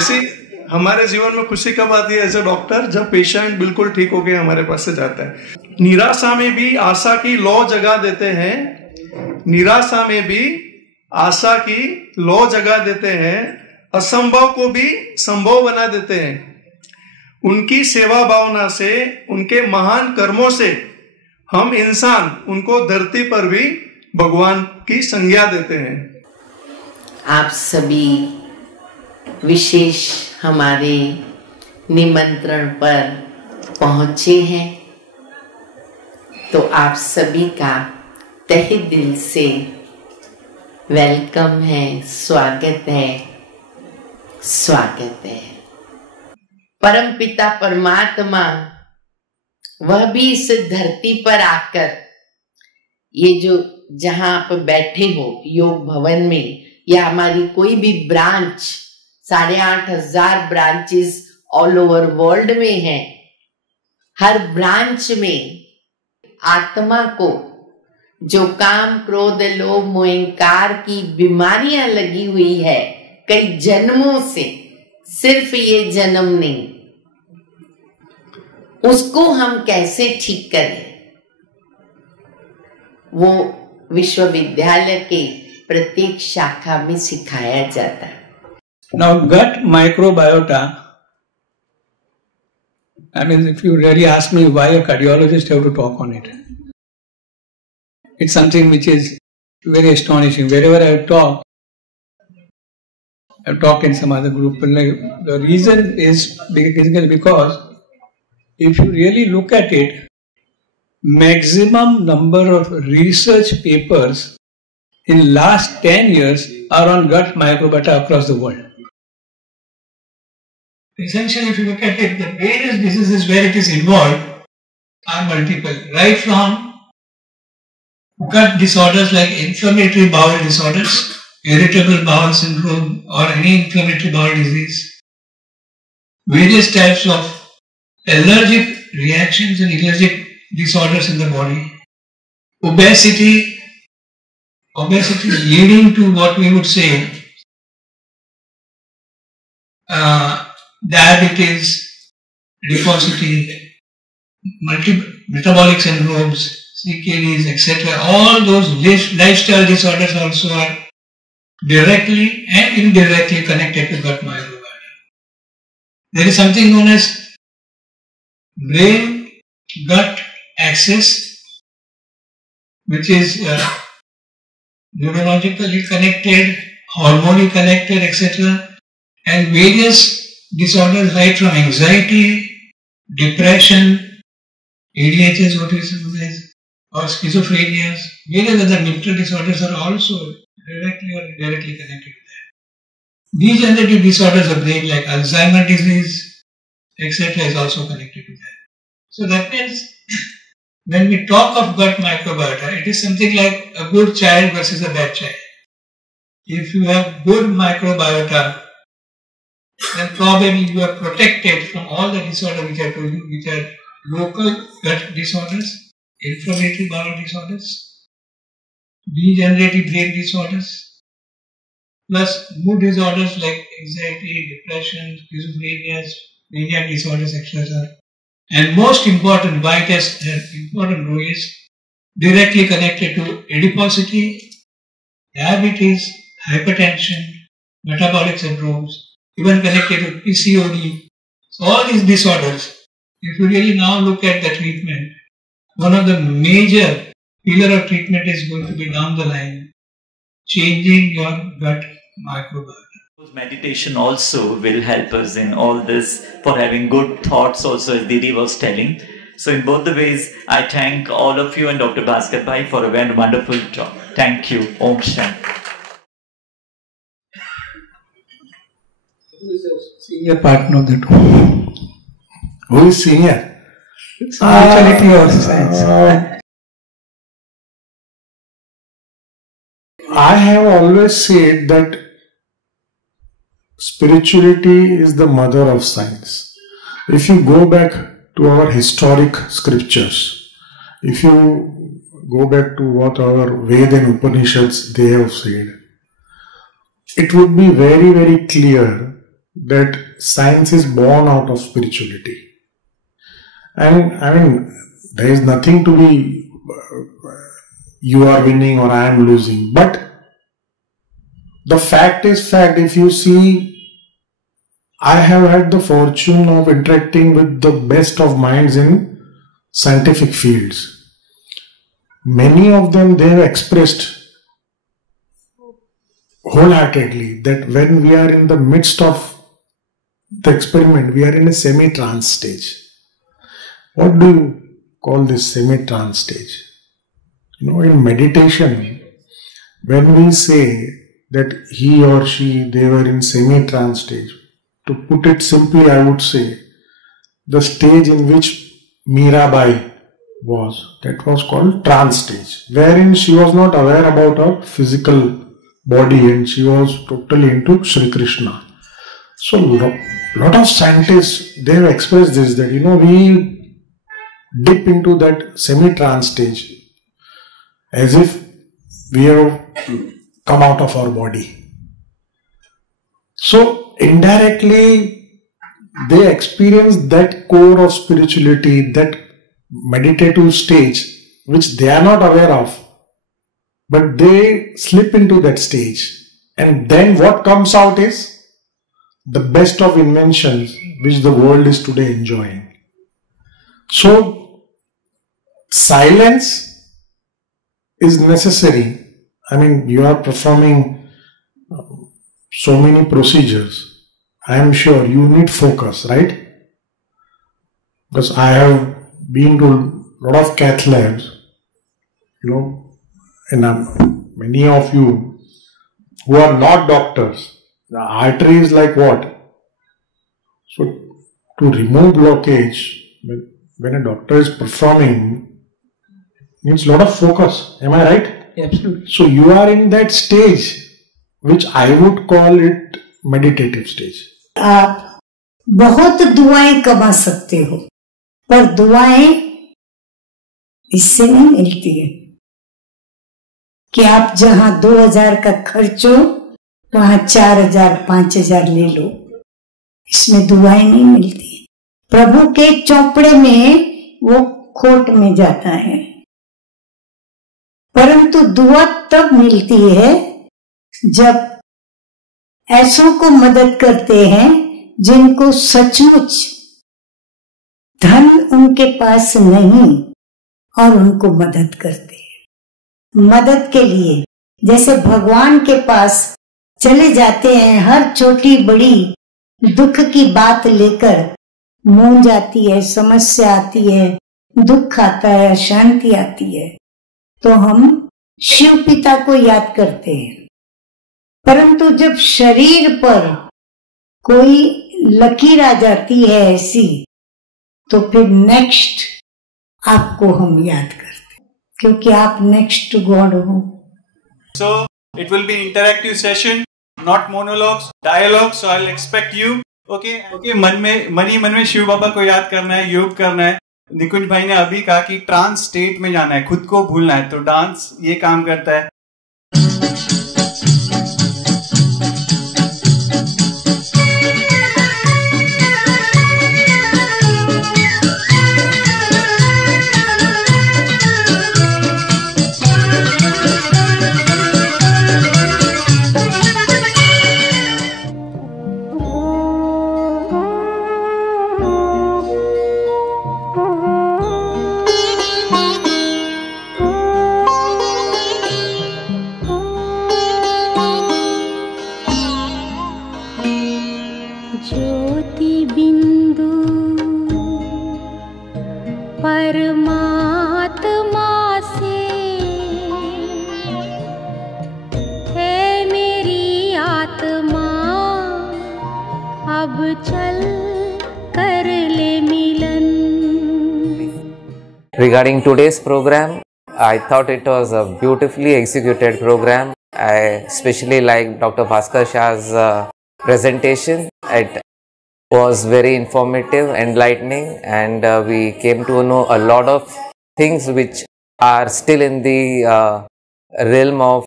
जैसे हमारे जीवन में खुशी कब आती है एज ए डॉक्टर, जब पेशेंट बिल्कुल ठीक होके हमारे पास से जाता है। निराशा में भी आशा की लौ जगा देते हैं, निराशा में भी आशा की लौ जगा देते हैं, असंभव को भी संभव बना देते हैं। उनकी सेवा भावना से, उनके महान कर्मों से हम इंसान उनको धरती पर भी भगवान की संज्ञा देते हैं। आप सभी विशेष हमारे निमंत्रण पर पहुंचे हैं, तो आप सभी का तहे दिल से वेलकम है, स्वागत है, स्वागत है। परमपिता परमात्मा वह भी इस धरती पर आकर, ये जो जहां आप बैठे हो योग भवन में, या हमारी कोई भी branch, 8,500 branches all over world में है, हर ब्रांच में आत्मा को जो काम क्रोध लोभ मोह अहंकार की बीमारियां लगी हुई है कई जन्मों से, सिर्फ ये जन्म नहीं, उसको हम कैसे ठीक करें, वो विश्वविद्यालय के प्रत्येक शाखा में सिखाया जाता है। Now, gut microbiota, I mean, if you really ask me why a cardiologist have to talk on it, it's something which is very astonishing. Wherever I talk, I've talked in some other group, and like, the reason is basically because if you really look at it, maximum number of research papers in last 10 years are on gut microbiota across the world. Essentially, if you look at it, the various diseases where it is involved are multiple, right from gut disorders like inflammatory bowel disorders, irritable bowel syndrome, or any inflammatory bowel disease, various types of allergic reactions and allergic disorders in the body, obesity leading to what we would say diabetes, adiposity, metabolic syndromes, CKDs, etc. All those lifestyle disorders also are directly and indirectly connected to gut microbiota. There is something known as brain-gut axis, which is neurologically connected, hormonally connected, etc. And various disorders right from anxiety, depression, ADHD, what is known as, or schizophrenia, various other mental disorders are also directly or indirectly connected to that. Degenerative disorders of brain like Alzheimer's disease, etc. is also connected to that. So that means when we talk of gut microbiota, it is something like a good child versus a bad child. If you have good microbiota, then probably you are protected from all the disorders which I told you, which are local gut disorders, inflammatory bowel disorders, degenerative brain disorders, plus mood disorders like anxiety, depression, schizophrenia, mania disorders, etc. And most important, why it has an important role is directly connected to adiposity, diabetes, hypertension, metabolic syndromes, even connected to PCOD. So all these disorders, if you really now look at the treatment, one of the major pillar of treatment is going to be down the line, changing your gut microbiota. Meditation also will help us in all this, for having good thoughts also, as Didi was telling. So in both the ways, I thank all of you and Dr. Bhaskar Bhai for a very wonderful job. Thank you. Om Shanti. Who is the senior partner of the two? Who is senior? Spirituality or science? I have always said that spirituality is the mother of science. If you go back to our historic scriptures, if you go back to what our Veda and Upanishads they have said, it would be very, very clear that science is born out of spirituality. And I mean, there is nothing to be you are winning or I am losing. But the fact is fact. If you see, I have had the fortune of interacting with the best of minds in scientific fields. Many of them, they have expressed wholeheartedly that when we are in the midst of the experiment, we are in a semi-trance stage. What do you call this semi-trance stage? You know, in meditation, when we say that he or she, they were in semi-trance stage, to put it simply, I would say, the stage in which Mirabai was, that was called trance stage, wherein she was not aware about her physical body and she was totally into Sri Krishna. So, lot of scientists, they have expressed this, that, you know, we dip into that semi-trance stage as if we have come out of our body. So, indirectly, they experience that core of spirituality, that meditative stage, which they are not aware of, but they slip into that stage. And then what comes out is the best of inventions which the world is today enjoying. So, silence is necessary. I mean, you are performing so many procedures. I am sure you need focus, right? Because I have been to a lot of cath labs, you know, and many of you who are not doctors, the artery is like what? So, to remove blockage, when a doctor is performing, needs a lot of focus. Am I right? Absolutely. So, you are in that stage, which I would call it meditative stage. आप बहुत दुआएं कमा सकते हो, पर दुआएं इससे नहीं मिलती है कि आप जहां 2000 का खर्च हो वहां 4000 5000 ले लो। इसमें दुआएं नहीं मिलती। प्रभु के चौपड़े में वो खोट में जाता है, परंतु दुआ तब मिलती है जब ऐसों को मदद करते हैं जिनको सचमुच धन उनके पास नहीं और उनको मदद करते हैं। मदद के लिए जैसे भगवान के पास चले जाते हैं, हर छोटी बड़ी दुख की बात लेकर, मूंज आती है, समस्या आती है, दुख आता है, अशांति आती है, तो हम शिव पिता को याद करते हैं। परंतु जब शरीर पर कोई लकीर आ जाती है ऐसी, तो फिर नेक्स्ट आपको हम याद करते हैं, क्योंकि आप नेक्स्ट गॉड हो। So it will be interactive session, not monologues, dialogue. So I'll expect you. Okay. मन ही मन में शिव बाबा को याद करना है, योग करना है। निकुंज भाई ने अभी कहा कि ट्रांस स्टेट में जाना है, खुद को भूलना है, तो डांस ये काम करता है। Regarding today's program, I thought it was a beautifully executed program. I especially liked Dr. Bhaskar Shah's presentation. It was very informative, enlightening, and we came to know a lot of things which are still in the realm of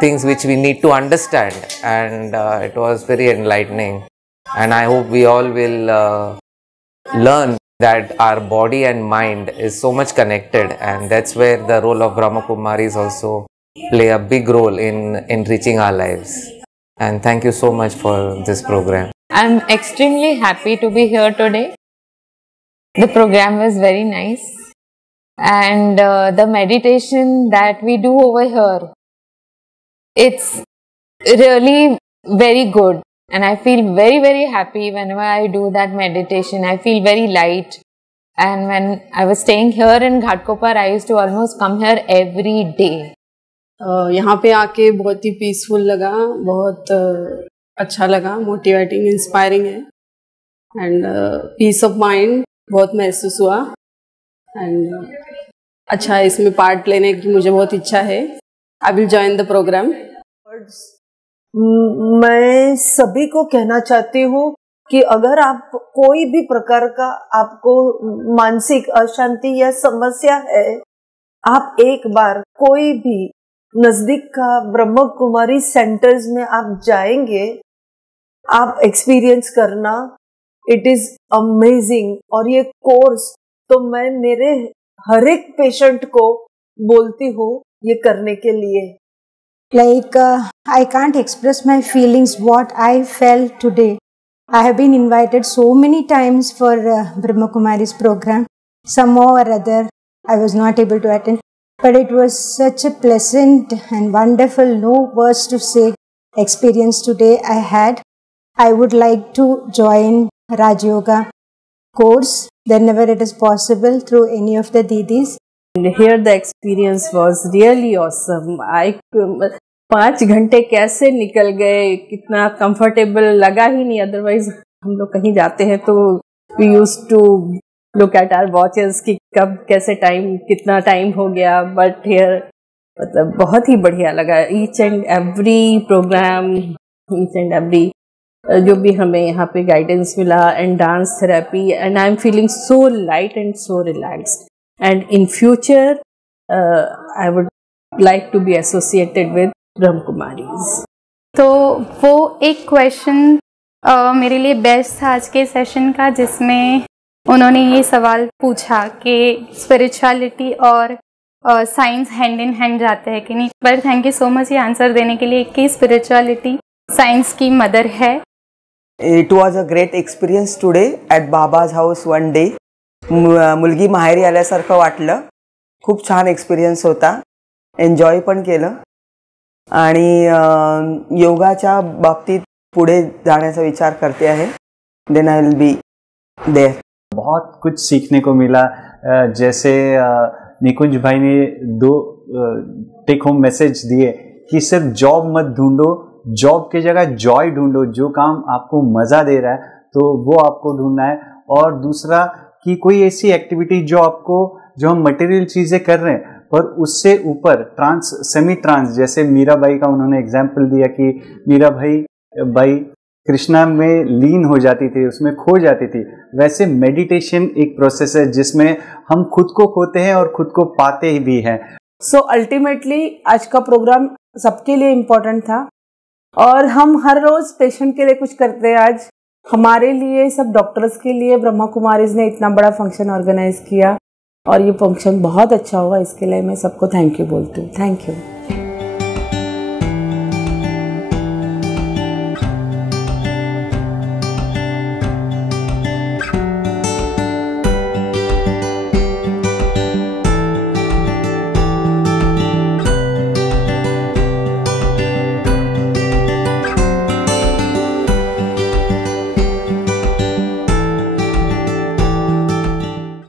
things which we need to understand, and it was very enlightening. And I hope we all will learn that our body and mind is so much connected, and that's where the role of Brahma Kumaris also play a big role in enriching our lives. And thank you so much for this program. I'm extremely happy to be here today. The program was very nice, and the meditation that we do over here, it's really very good, and I feel very, very happy whenever I do that meditation. I feel very light, and when I was staying here in Ghatkopar, I used to almost come here every day. यहाँ पे आके बहुत ही peaceful लगा, बहुत अच्छा लगा, motivating, inspiring है, and piece of mind बहुत महसूस हुआ, एंड अच्छा इसमें पार्ट लेने की मुझे बहुत इच्छा है. I will join the programme. मैं सभी को कहना चाहती हूँ कि अगर आप कोई भी प्रकार का आपको मानसिक अशांति या समस्या है, आप एक बार कोई भी नजदीक का ब्रह्म कुमारी सेंटर्स में आप जाएंगे, आप एक्सपीरियंस करना. It is amazing. और ये कोर्स तो मैं मेरे हर एक पेशेंट को बोलती हूँ ये करने के लिए. Like I can't express my feelings what I felt today. I have been invited so many times for Brahma Kumari's program. Somehow or other I was not able to attend, but it was such a pleasant and wonderful, no words to say, experience today I had. I would like to join Raj Yoga course whenever it is possible through any of the Didis. And here the experience was really awesome. 5 घंटे कैसे निकल गए, कितना comfortable लगा ही नहीं. Otherwise हम लोग कहीं जाते हैं तो we used to look at our watches कि कब कैसे टाइम, कितना टाइम हो गया. बट हियर मतलब बहुत ही बढ़िया लगा. Each and every programme, each and every जो भी हमें यहाँ पे गाइडेंस मिला, and dance therapy, and I am feeling so light and so relaxed. And in future I would like to be associated with Brahma Kumaris. तो वो एक क्वेश्चन मेरे लिए बेस्ट था आज के सेशन का, जिसमें उन्होंने ये सवाल पूछा कि स्पिरिचुअलिटी और साइंस हैंड इन हैंड जाते हैं कि नहीं. पर थैंक यू सो मच ये आंसर देने के लिए कि स्पिरिचुअलिटी साइंस की मदर है. It was a great experience today at Baba's house one day. मुलगी माहेरी आल्यासारखं वाटलं. खूप छान एक्सपिरियन्स होता. एन्जॉय पण केलं, आणि योगाच्या बाबतीत पुढे जाण्याचा विचार करते आहे. Then I will be there. बहुत कुछ सीखने को मिला. जैसे निकुंज भाई ने 2 टेक होम मैसेज दिए कि सिर्फ जॉब मत ढूंढो, जॉब की जगह जॉय ढूंढो. जो काम आपको मज़ा दे रहा है तो वो आपको ढूंढना है. और दूसरा कि कोई ऐसी एक्टिविटी जो हम मटेरियल चीज़ें कर रहे हैं पर उससे ऊपर ट्रांस, सेमी ट्रांस, जैसे मीराबाई का उन्होंने एग्जाम्पल दिया कि मीराबाई कृष्णा में लीन हो जाती थी, उसमें खो जाती थी. वैसे मेडिटेशन एक प्रोसेस है जिसमें हम खुद को खोते हैं और खुद को पाते भी हैं. सो अल्टीमेटली आज का प्रोग्राम सबके लिए इम्पोर्टेंट था, और हम हर रोज पेशेंट के लिए कुछ करते हैं. आज हमारे लिए, सब डॉक्टर्स के लिए ब्रह्मा कुमारीज ने इतना बड़ा फंक्शन ऑर्गेनाइज किया, और ये फंक्शन बहुत अच्छा हुआ. इसके लिए मैं सबको थैंक यू बोलती हूँ. Thank you.